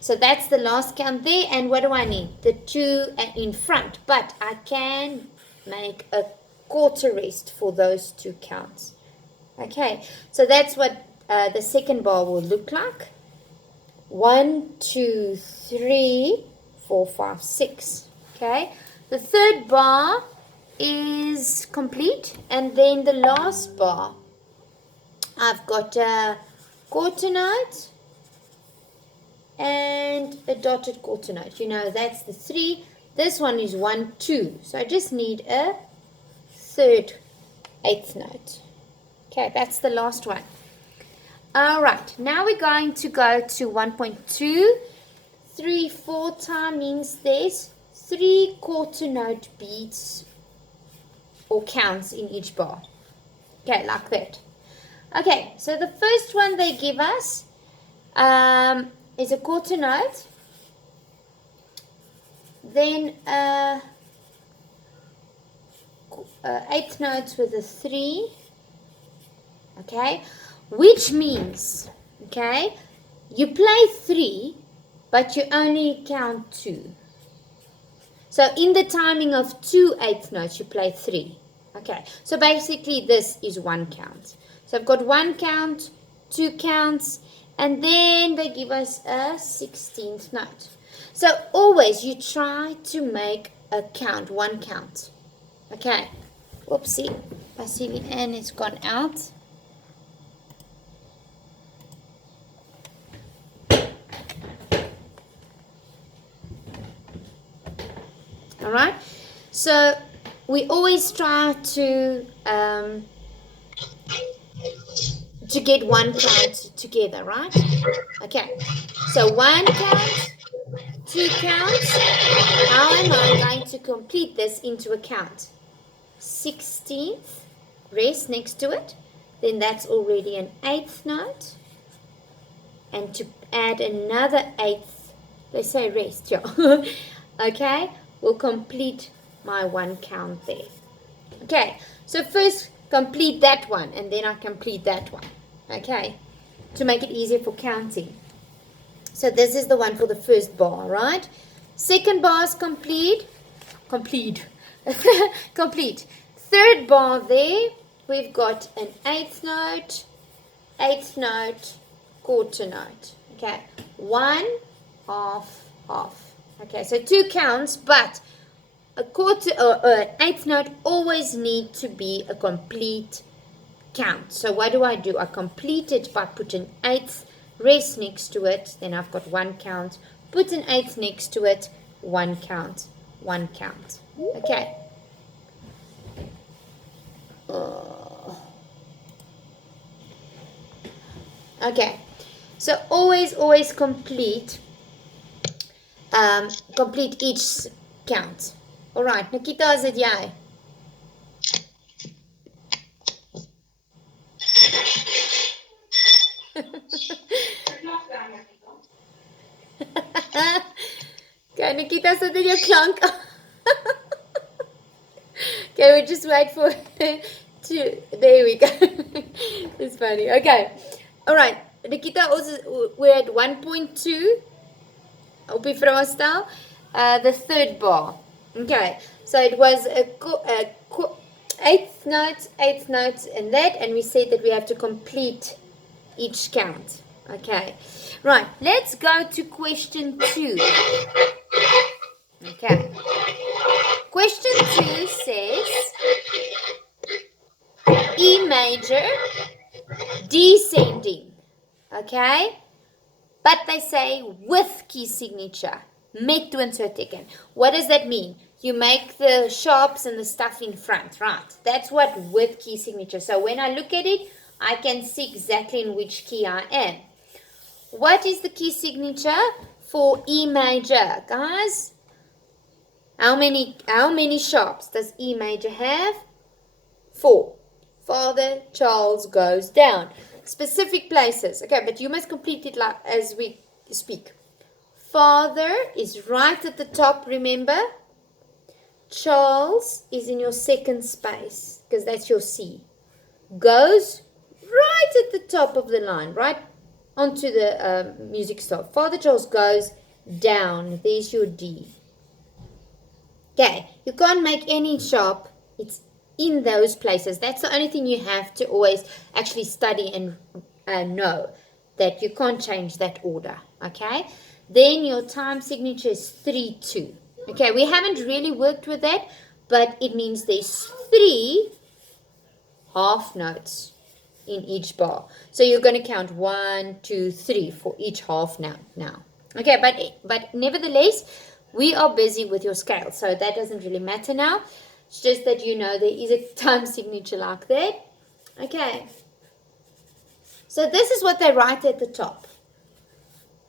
So that's the last count there. And what do I need? The 2 in front. But I can make a quarter rest for those 2 counts. Okay, so that's what the second bar will look like. 1, 2, 3, 4, 5, 6. Okay, the third bar is complete, and then the last bar, I've got a quarter note and a dotted quarter note. You know, that's the 3. This one is 1, 2. So I just need a third eighth note. Okay, that's the last one. All right, now we're going to go to 1.2. 3 4 time means there's 3 quarter note beats or counts in each bar. Okay, like that. Okay, so the first one they give us is a quarter note. Then eighth notes with a 3. Okay, which means, okay, you play 3, but you only count 2. So in the timing of 2 eighth notes, you play 3. Okay, so basically this is 1 count. So I've got 1 count, 2 counts, and then they give us a 16th note. So always you try to make a count, 1 count. Okay, whoopsie, I see the N has gone out. All right, so we always try to get 1 count together, right? Okay, so 1 count, 2 counts. How am I going to complete this into a count? 16th, rest next to it. Then that's already an 8th note. And to add another 8th, they say rest, yeah. Okay, we'll complete my 1 count there. Okay, so first complete that one, and then I complete that one. Okay, to make it easier for counting. So this is the one for the first bar, right? Second bar is complete. Complete. Third bar there, we've got an 8th note, quarter note. Okay, 1, half, half. Okay, so 2 counts, but a quarter or an 8th note always need to be a complete count. So what do? I complete it by putting 8th, rest next to it. Then I've got 1 count. Put an 8th next to it. 1 count. 1 count. Okay. Okay. So always complete each count. All right, Nikita, is it jy? Okay, Nikita, so did your clunk. Okay, we'll just wait for to. There we go. It's funny. Okay, all right, Nikita. Also, we're at 1.2. Op die vraestel. The third bar. Okay, so it was a eighth notes, and that, and we said that we have to complete each count. Okay, right. Let's go to question 2. Okay. Question 2 says E major descending. Okay, but they say with key signature. Met toonsoorteken. What does that mean? You make the sharps and the stuff in front, right? That's what with key signature. So when I look at it, I can see exactly in which key I am. What is the key signature for E major, guys? How many sharps does E major have? 4. Father Charles goes down. Specific places. Okay, but you must complete it like as we speak. Father is right at the top, remember? Charles is in your second space because that's your C. Goes right at the top of the line, right onto the music stop. Father Charles goes down. There's your D. Okay, you can't make any sharp. It's in those places. That's the only thing you have to always actually study and know, that you can't change that order. Okay, then your time signature is 3-2. Okay, we haven't really worked with that, but it means there's 3 half notes in each bar. So you're going to count 1, 2, 3 for each half now. Okay, but nevertheless, we are busy with your scale, so that doesn't really matter now. It's just that you know there is a time signature like that. Okay, so this is what they write at the top.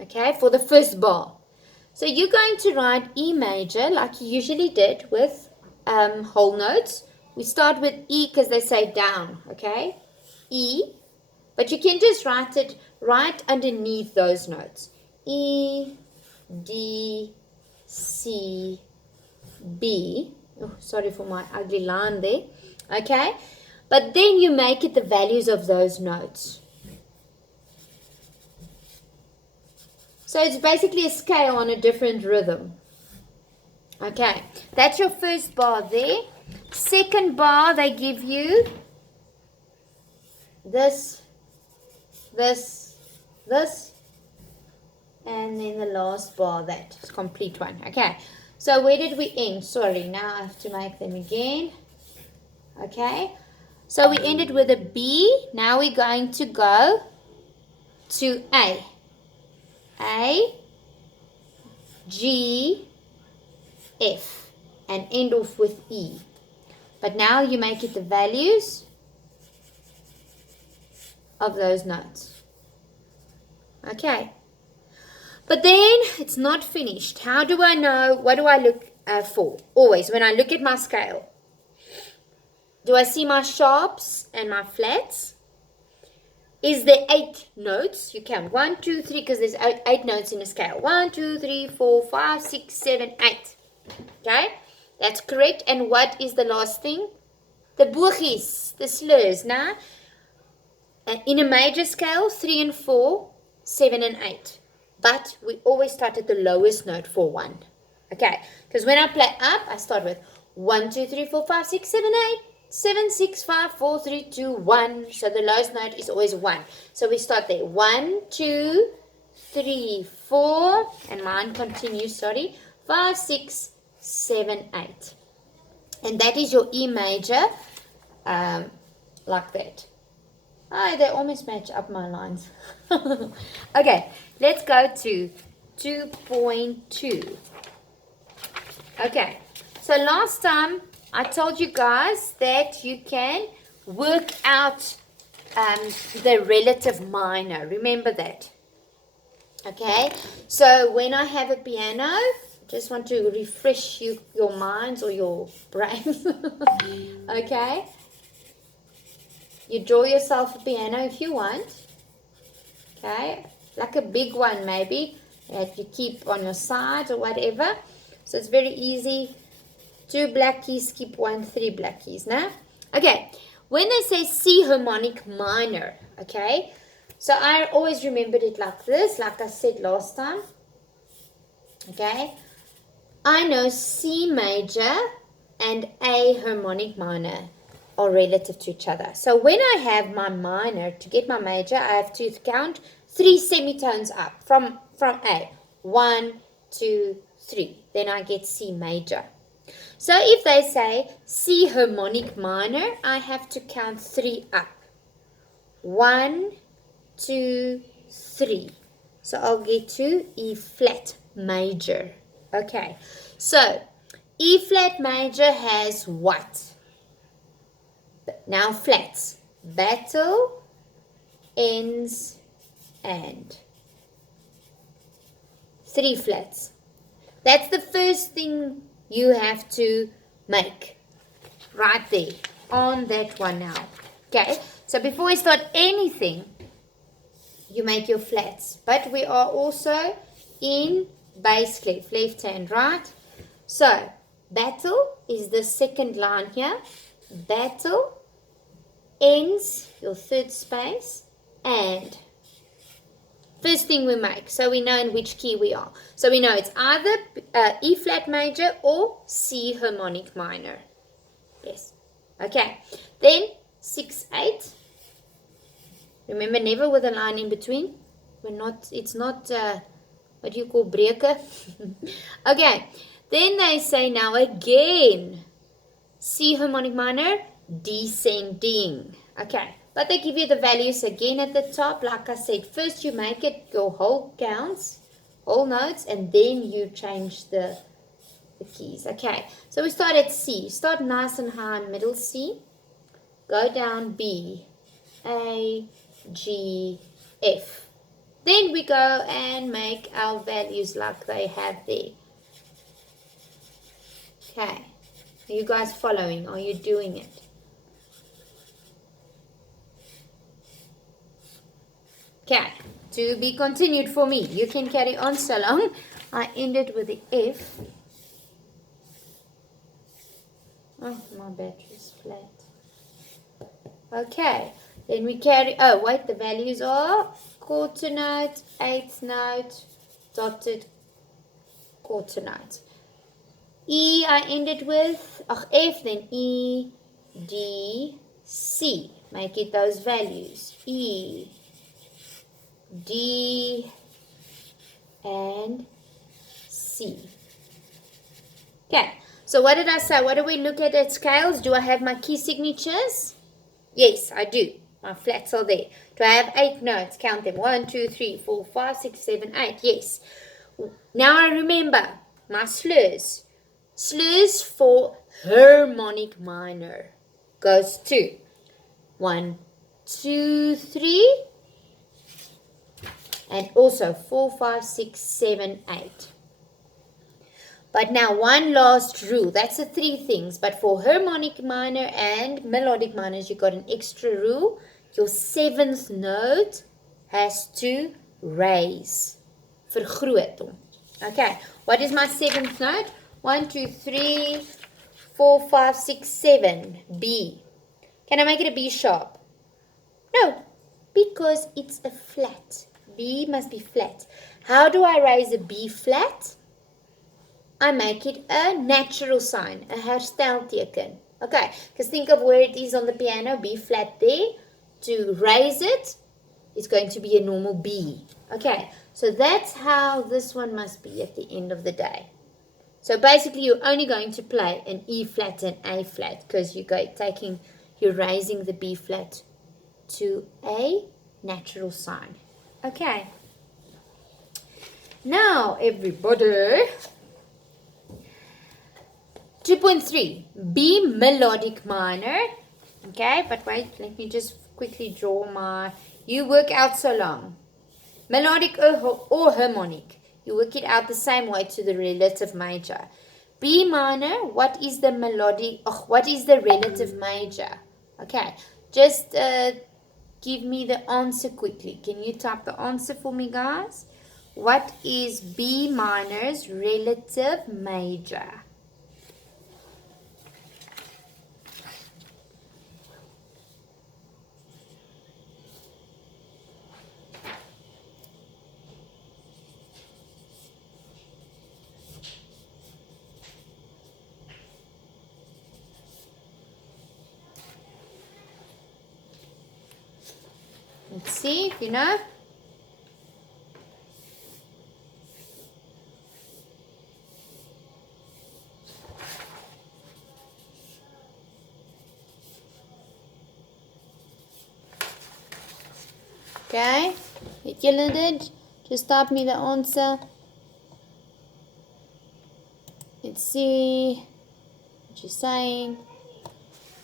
Okay, for the first bar. So you're going to write E major like you usually did with whole notes. We start with E because they say down, okay? E, but you can just write it right underneath those notes. E, D, C, B. Oh, sorry for my ugly line there. Okay? But then you make it the values of those notes. So it's basically a scale on a different rhythm. Okay, that's your first bar there. Second bar, they give you this, and then the last bar, that is complete one. Okay, so where did we end? Sorry, now I have to make them again. Okay, so we ended with a B. Now we're going to go to A. A, G, F, and end off with E. But now you make it the values of those notes. Okay. But then it's not finished. How do I know? What do I look for? Always, when I look at my scale, do I see my sharps and my flats? Is there 8 notes? You count 1, 2, 3, because there's 8 notes in a scale. 1, 2, 3, 4, 5, 6, 7, 8. Okay, that's correct. And what is the last thing? The bogies, the slurs. Now, in a major scale, 3 and 4, 7 and 8. But we always start at the lowest note for 1. Okay, because when I play up, I start with 1, 2, 3, 4, 5, 6, 7, 8. 7, 6, 5, 4, 3, 2, 1. So the lowest note is always 1. So we start there. 1, 2, 3, 4. And mine continues, sorry. 5, 6, 7, 8. And that is your E major, like that. Oh, they almost match up my lines. Okay, let's go to 2.2. Okay, so last time I told you guys that you can work out the relative minor. Remember that. Okay, so when I have a piano, just want to refresh your minds or your brains. Okay, you draw yourself a piano if you want. Okay, like a big one maybe that you keep on your side or whatever. So it's very easy. 2 black keys, skip 1, 3 black keys. Now, okay, when they say C harmonic minor, okay, so I always remembered it like this, like I said last time. Okay, I know C major and A harmonic minor are relative to each other. So when I have my minor, to get my major, I have to count 3 semitones up from A. 1, 2, 3. Then I get C major. So if they say C harmonic minor, I have to count 3 up. 1, 2, 3. So I'll get to E flat major. Okay, so E flat major has what? Now flats. Battle, ends, and 3 flats. That's the first thing you have to make right there on that one now. Okay, so before we start anything, you make your flats. But we are also in bass clef, left hand, right? So battle is the second line here. Battle, ends, your third space, and First thing we make, so we know in which key we are. So we know it's either E flat major or C harmonic minor. Yes. Okay. Then 6, 8. Remember, never with a line in between. It's not, what do you call breaker? Okay. Then they say now again, C harmonic minor, descending. Okay. But they give you the values again at the top. Like I said, first you make it your whole counts, whole notes, and then you change the keys. Okay, so we start at C. Start nice and high in middle C. Go down B, A, G, F. Then we go and make our values like they have there. Okay, are you guys following? Are you doing it? Okay, to be continued for me. You can carry on so long. I ended with the F. Oh, my battery's flat. Okay, then we carry, oh wait, the values are quarter note, eighth note, dotted quarter note. E I ended with, F, then E, D, C. Make it those values. E, D, and C. Okay, so what did I say? What do we look at scales? Do I have my key signatures? Yes, I do. My flats are there. Do I have 8 notes? Count them. 1, 2, 3, 4, 5, 6, 7, 8. Yes. Now I remember my slurs. Slurs for harmonic minor goes to 1, 2, 3, and also 4, 5, 6, 7, 8. But now one last rule. That's the 3 things. But for harmonic minor and melodic minors, you got an extra rule. Your 7th note has to raise. Vergroot. Okay. What is my 7th note? 1, 2, 3, 4, 5, 6, 7. B. Can I make it a B sharp? No. Because it's a flat. B must be flat. How do I raise a B flat? I make it a natural sign, a herstelteken. Okay, because think of where it is on the piano, B flat there. To raise it, it's going to be a normal B. Okay, so that's how this one must be at the end of the day. So basically, you're only going to play an E flat and A flat because you're raising the B flat to a natural sign. Okay. Now, everybody, 2.3, B melodic minor. Okay, but wait, let me just quickly draw my, you work out so long. Melodic or harmonic, you work it out the same way to the relative major. B minor, what is the melodic, what is the relative major? Okay, just give me the answer quickly. Can you type the answer for me, guys? What is B minor's relative major? Let's see if you know. Okay, if you did, just type me the answer. Let's see what you're saying.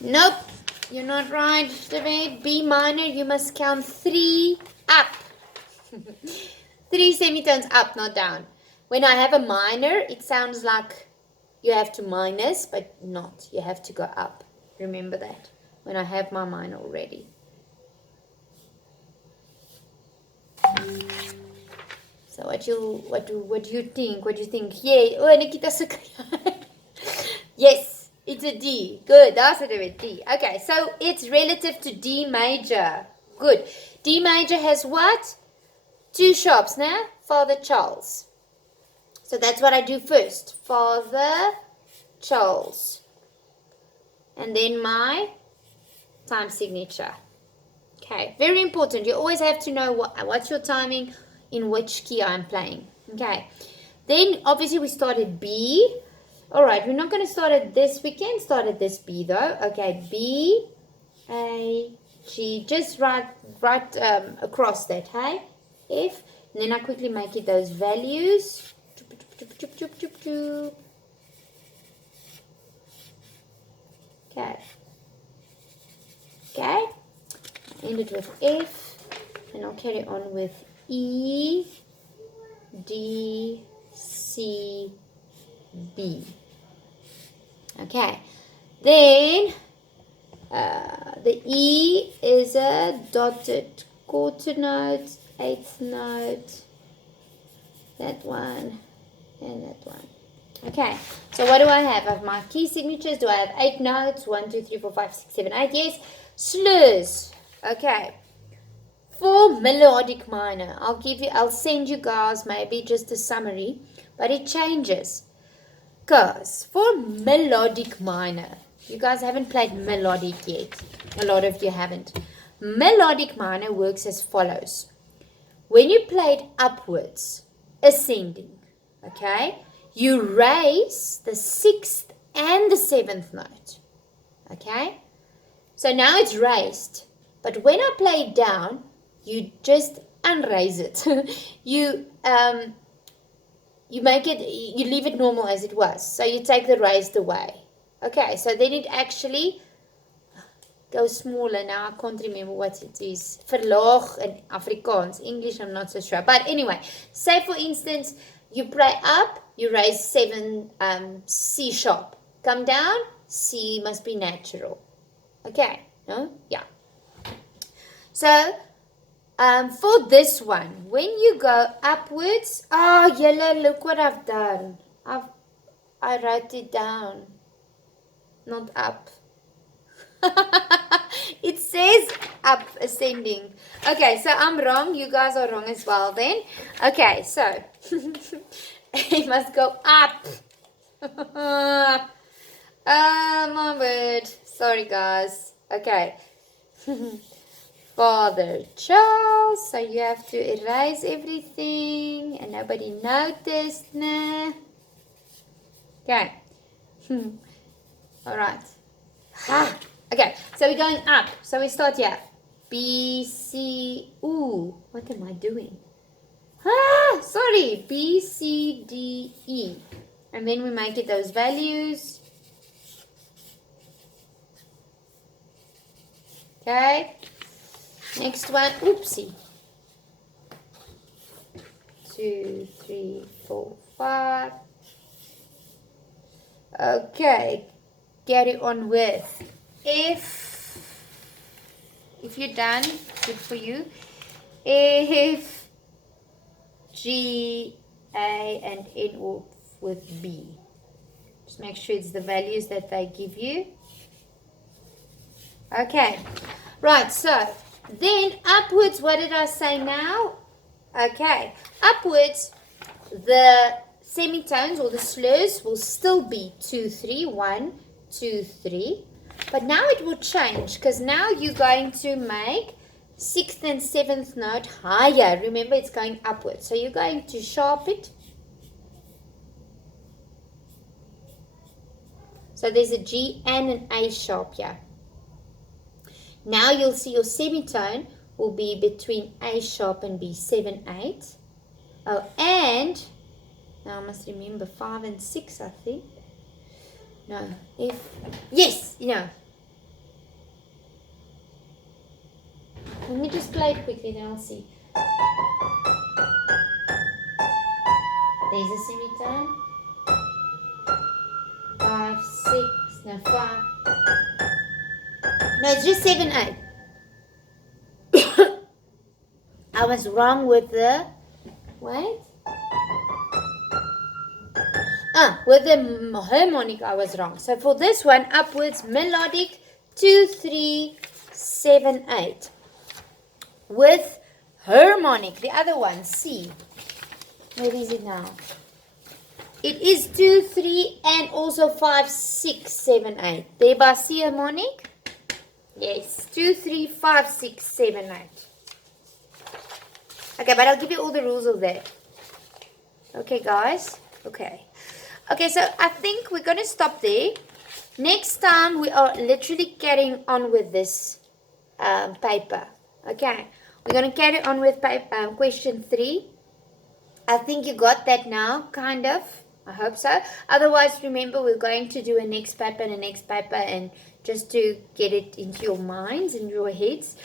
Nope, you're not right, David. B minor, you must count 3 up. 3 semitones up, not down. When I have a minor, it sounds like you have to minus, but not. You have to go up. Remember that when I have my minor already. So what do you think? What do you think? Yay! Oh, Nikita Sakaya. Yes, it's a D. Good. That's it with D. Okay, so it's relative to D major. Good. D major has what? 2 sharps now. Father Charles. So that's what I do first. Father Charles. And then my time signature. Okay, very important. You always have to know what's your timing, in which key I'm playing. Okay, then obviously we started B. All right, we're not going to start at this. We can start at this B though. Okay, B, A, G. Just write across that, hey? F. And then I quickly make it those values. Okay. Okay. End it with F, and I'll carry on with E, D, C, B. Okay, then the E is a dotted quarter note, eighth note, that one, and that one. Okay, so what do I have? I have my key signatures. Do I have 8 notes? 1, 2, 3, 4, 5, 6, 7, 8. Yes. Slurs. Okay. For melodic minor, I'll send you guys maybe just a summary, but it changes. Because for melodic minor, you guys haven't played melodic yet. A lot of you haven't. Melodic minor works as follows. When you played upwards, ascending, okay, you raise the 6th and the 7th note, okay? So now it's raised, but when I play it down, you just unraise it. you make it, you leave it normal as it was. So you take the raised away. Okay, so then it actually goes smaller. Now I can't remember what it is. Verlaag in Afrikaans. English, I'm not so sure. But anyway, say for instance, you play up, you raise 7 C sharp. Come down, C must be natural. Okay, no? Yeah. So, for this one, when you go upwards, oh, yellow, look what I've done. I wrote it down, not up. It says up, ascending. Okay, so I'm wrong. You guys are wrong as well then. Okay, so it must go up. Oh, my word. Sorry, guys. Okay. Father Charles. So you have to erase everything and nobody noticed. Nah. Okay. All right. Ah. Okay, so we're going up. So we start here. B, C, ooh, what am I doing? Sorry. B, C, D, E. And then we make it those values. Okay. Next one. Oopsie. 2, 3, 4, 5. Okay. Carry on with F. If you're done, good for you. F, G, A, and end off with B. Just make sure it's the values that they give you. Okay. Right, so then upwards, what did I say now? Okay. Upwards, the semitones or the slurs will still be 2, 3, 1, 2, 3. But now it will change because now you're going to make 6th and 7th note higher. Remember, it's going upwards. So you're going to sharp it. So there's a G and an A sharp here. Now you'll see your semitone will be between A sharp and B, 7, 8. Oh, and now I must remember 5 and 6, I think. No, F. Yes, yeah. Let me just play it quickly, then I'll see. There's a semitone. 5, 6, no, 5. No, it's just 7, 8. I was wrong with the, wait. With the harmonic I was wrong. So for this one, upwards, melodic, 2, 3, 7, 8. With harmonic. The other one, C. Where is it now? It is 2, 3, and also 5, 6, 7, 8. Thereby C harmonic. Yes, 2, 3, 5, 6, 7, 8. Okay, but I'll give you all the rules of that. Okay, guys. Okay. Okay, so I think we're going to stop there. Next time, we are literally carrying on with this paper. Okay. We're going to carry on with question 3. I think you got that now, kind of. I hope so. Otherwise, remember, we're going to do a next paper and a next paper, and just to get it into your minds and your heads.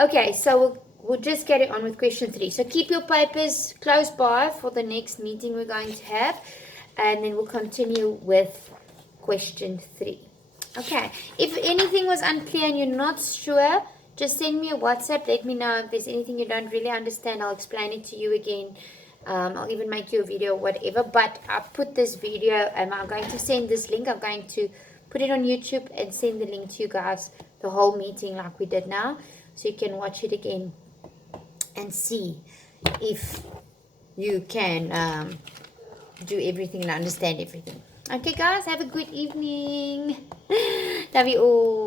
Okay, so we'll just get it on with question 3. So keep your papers close by for the next meeting we're going to have, and then we'll continue with question 3. Okay, if anything was unclear and you're not sure, just send me a WhatsApp. Let me know if there's anything you don't really understand. I'll explain it to you again. I'll even make you a video, whatever. But I put this video, and I'm going to send this link. I'm going to put it on YouTube and send the link to you guys, the whole meeting like we did now, so you can watch it again and see if you can do everything and understand everything. Okay, guys, have a good evening. Love you all.